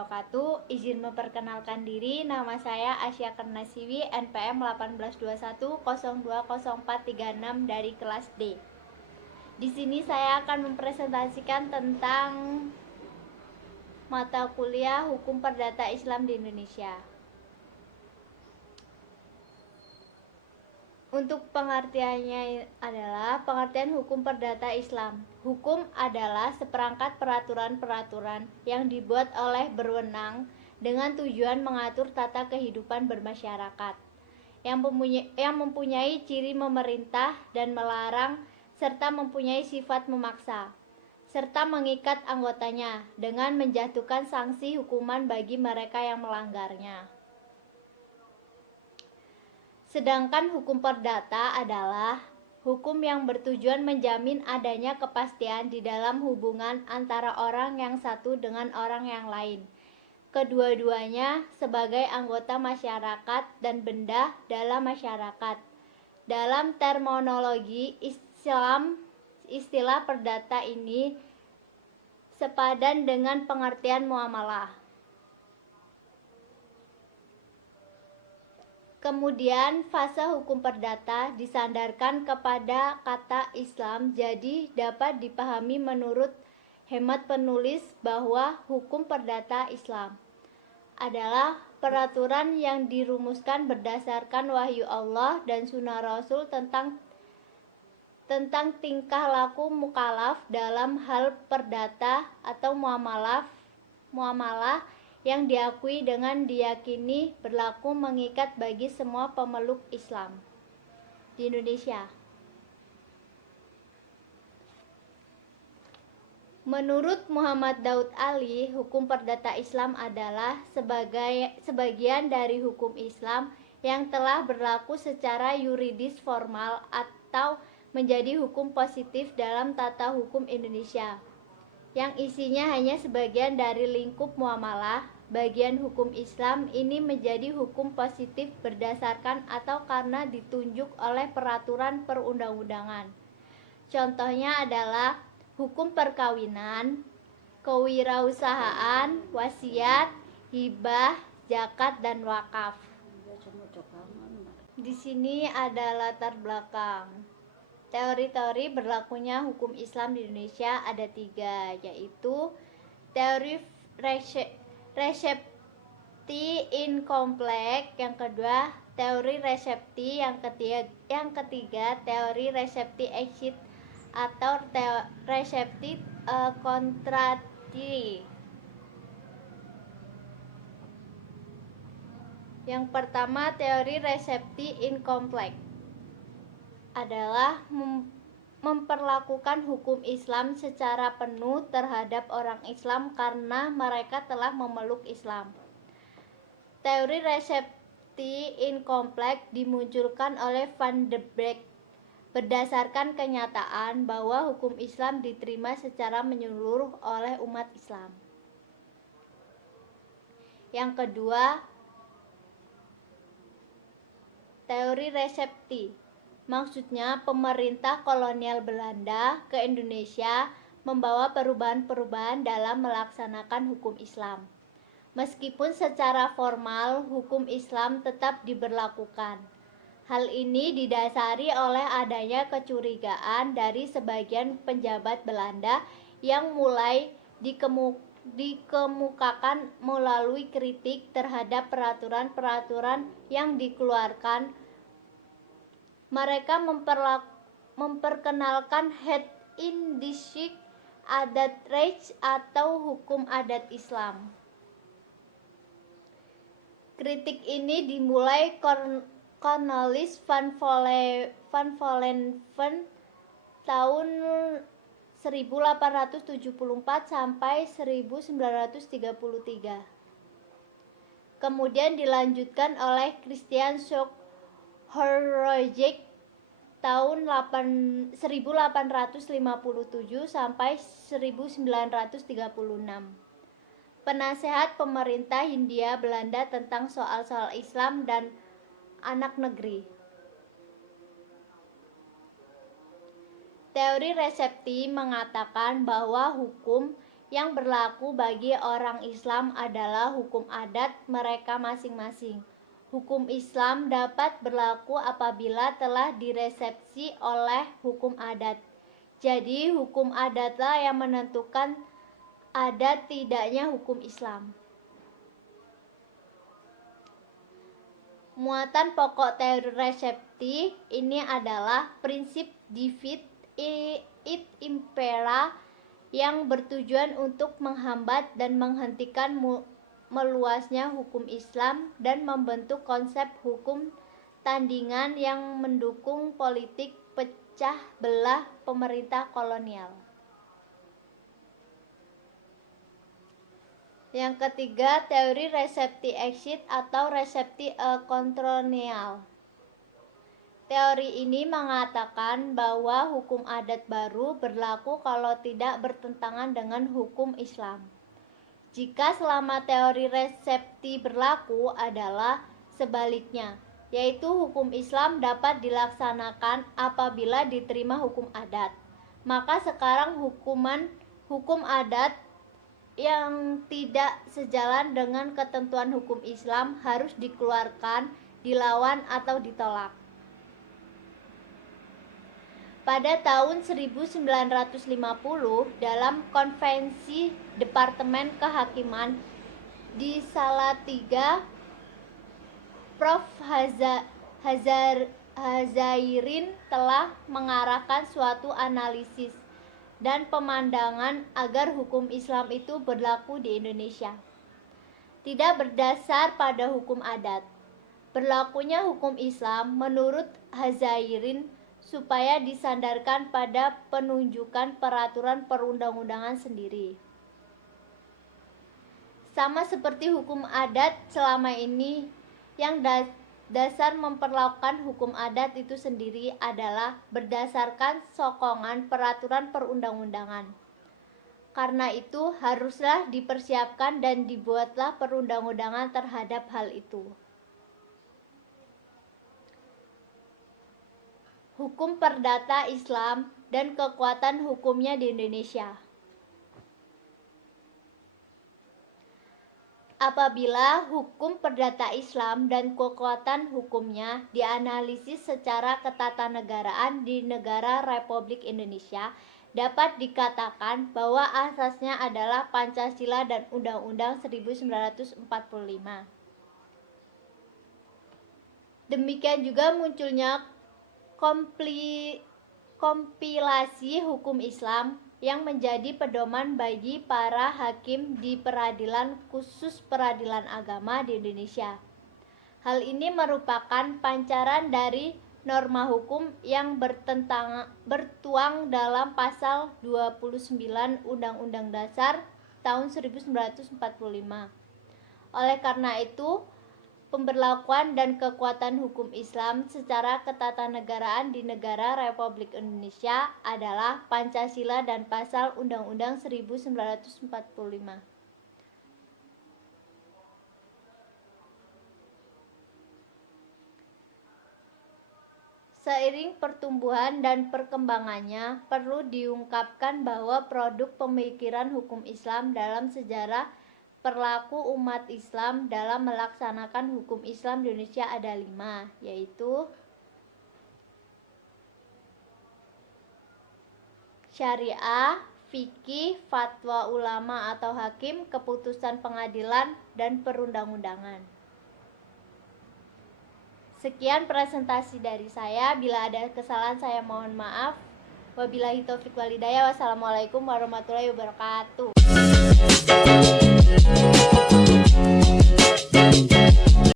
wabarakatuh. Izin memperkenalkan diri, nama saya Asya Kernasiwi, NPM 1821020436 dari kelas D. Di sini saya akan mempresentasikan tentang mata kuliah Hukum Perdata Islam di Indonesia. Untuk pengertiannya adalah pengertian hukum perdata Islam. Hukum adalah seperangkat peraturan-peraturan yang dibuat oleh berwenang dengan tujuan mengatur tata kehidupan bermasyarakat, yang mempunyai ciri memerintah dan melarang, serta mempunyai sifat memaksa, serta mengikat anggotanya dengan menjatuhkan sanksi hukuman bagi mereka yang melanggarnya. Sedangkan hukum perdata adalah hukum yang bertujuan menjamin adanya kepastian di dalam hubungan antara orang yang satu dengan orang yang lain, kedua-duanya sebagai anggota masyarakat dan benda dalam masyarakat. Dalam terminologi Islam, istilah perdata ini sepadan dengan pengertian muamalah. Kemudian fase hukum perdata disandarkan kepada kata Islam, jadi dapat dipahami menurut hemat penulis bahwa hukum perdata Islam adalah peraturan yang dirumuskan berdasarkan wahyu Allah dan sunnah Rasul tentang tingkah laku mukallaf dalam hal perdata atau muamalah yang diakui dengan diyakini berlaku mengikat bagi semua pemeluk Islam di Indonesia. Menurut Muhammad Daud Ali, hukum perdata Islam adalah sebagian dari hukum Islam yang telah berlaku secara yuridis formal atau menjadi hukum positif dalam tata hukum Indonesia, yang isinya hanya sebagian dari lingkup muamalah. Bagian hukum Islam ini menjadi hukum positif berdasarkan atau karena ditunjuk oleh peraturan perundang-undangan. Contohnya adalah hukum perkawinan, kewirausahaan, wasiat, hibah, zakat, dan wakaf. Di sini ada latar belakang. Teori-teori berlakunya hukum Islam di Indonesia ada 3, yaitu teori resepti incomplete, yang kedua teori resepti, yang ketiga teori resepti exit atau resepti kontradiksi. Yang pertama, teori resepti incomplete adalah memperlakukan hukum Islam secara penuh terhadap orang Islam karena mereka telah memeluk Islam. Teori resepti incomplete dimunculkan oleh Van de Beek berdasarkan kenyataan bahwa hukum Islam diterima secara menyeluruh oleh umat Islam. Yang kedua, teori resepti. Maksudnya, pemerintah kolonial Belanda ke Indonesia membawa perubahan-perubahan dalam melaksanakan hukum Islam. Meskipun secara formal hukum Islam tetap diberlakukan. Hal ini didasari oleh adanya kecurigaan dari sebagian penjabat Belanda yang mulai dikemukakan melalui kritik terhadap peraturan-peraturan yang dikeluarkan. Mereka memperkenalkan Het Indische Adatrecht atau hukum adat Islam. Kritik ini dimulai Cornelis van Vollenhoven tahun 1874 sampai 1933. Kemudian dilanjutkan oleh Christian Schorrowsky tahun 1857 sampai 1936. Penasehat pemerintah Hindia Belanda tentang soal-soal Islam dan anak negeri. Teori resepti mengatakan bahwa hukum yang berlaku bagi orang Islam adalah hukum adat mereka masing-masing. Hukum Islam dapat berlaku apabila telah diresepsi oleh hukum adat. Jadi, hukum adatlah yang menentukan ada tidaknya hukum Islam. Muatan pokok teori resepti ini adalah prinsip divide et impera yang bertujuan untuk menghambat dan menghentikan meluasnya hukum Islam dan membentuk konsep hukum tandingan yang mendukung politik pecah belah pemerintah kolonial. Yang ketiga, teori resepti exit atau resepti kontronial. Teori ini mengatakan bahwa hukum adat baru berlaku kalau tidak bertentangan dengan hukum Islam. Jika selama teori resepti berlaku adalah sebaliknya, yaitu hukum Islam dapat dilaksanakan apabila diterima hukum adat. Maka sekarang hukum adat yang tidak sejalan dengan ketentuan hukum Islam harus dikeluarkan, dilawan atau ditolak. Pada tahun 1950 dalam Konvensi Departemen Kehakiman di Salatiga, Prof. Hazairin telah mengarahkan suatu analisis dan pemandangan agar hukum Islam itu berlaku di Indonesia. Tidak berdasar pada hukum adat. Berlakunya hukum Islam menurut Hazairin supaya disandarkan pada penunjukan peraturan perundang-undangan sendiri. Sama seperti hukum adat selama ini, yang dasar memperlakukan hukum adat itu sendiri adalah berdasarkan sokongan peraturan perundang-undangan. Karena itu haruslah dipersiapkan dan dibuatlah perundang-undangan terhadap hal itu. Hukum perdata Islam dan kekuatan hukumnya di Indonesia. Apabila hukum perdata Islam dan kekuatan hukumnya dianalisis secara ketatanegaraan di negara Republik Indonesia, dapat dikatakan bahwa asasnya adalah Pancasila dan Undang-Undang 1945. Demikian juga munculnya kompilasi hukum Islam yang menjadi pedoman bagi para hakim di peradilan khusus peradilan agama di Indonesia. Hal ini merupakan pancaran dari norma hukum yang bertuang dalam pasal 29 Undang-Undang Dasar tahun 1945. Oleh karena itu, pemberlakuan dan kekuatan hukum Islam secara ketatanegaraan di negara Republik Indonesia adalah Pancasila dan pasal Undang-Undang 1945. Seiring pertumbuhan dan perkembangannya, perlu diungkapkan bahwa produk pemikiran hukum Islam dalam sejarah perilaku umat Islam dalam melaksanakan hukum Islam di Indonesia ada 5, yaitu syariah, fikih, fatwa ulama atau hakim, keputusan pengadilan, dan perundang-undangan. Sekian presentasi dari saya. Bila ada kesalahan saya mohon maaf. Wabillahi taufiq wal hidayah. Wassalamualaikum warahmatullahi wabarakatuh.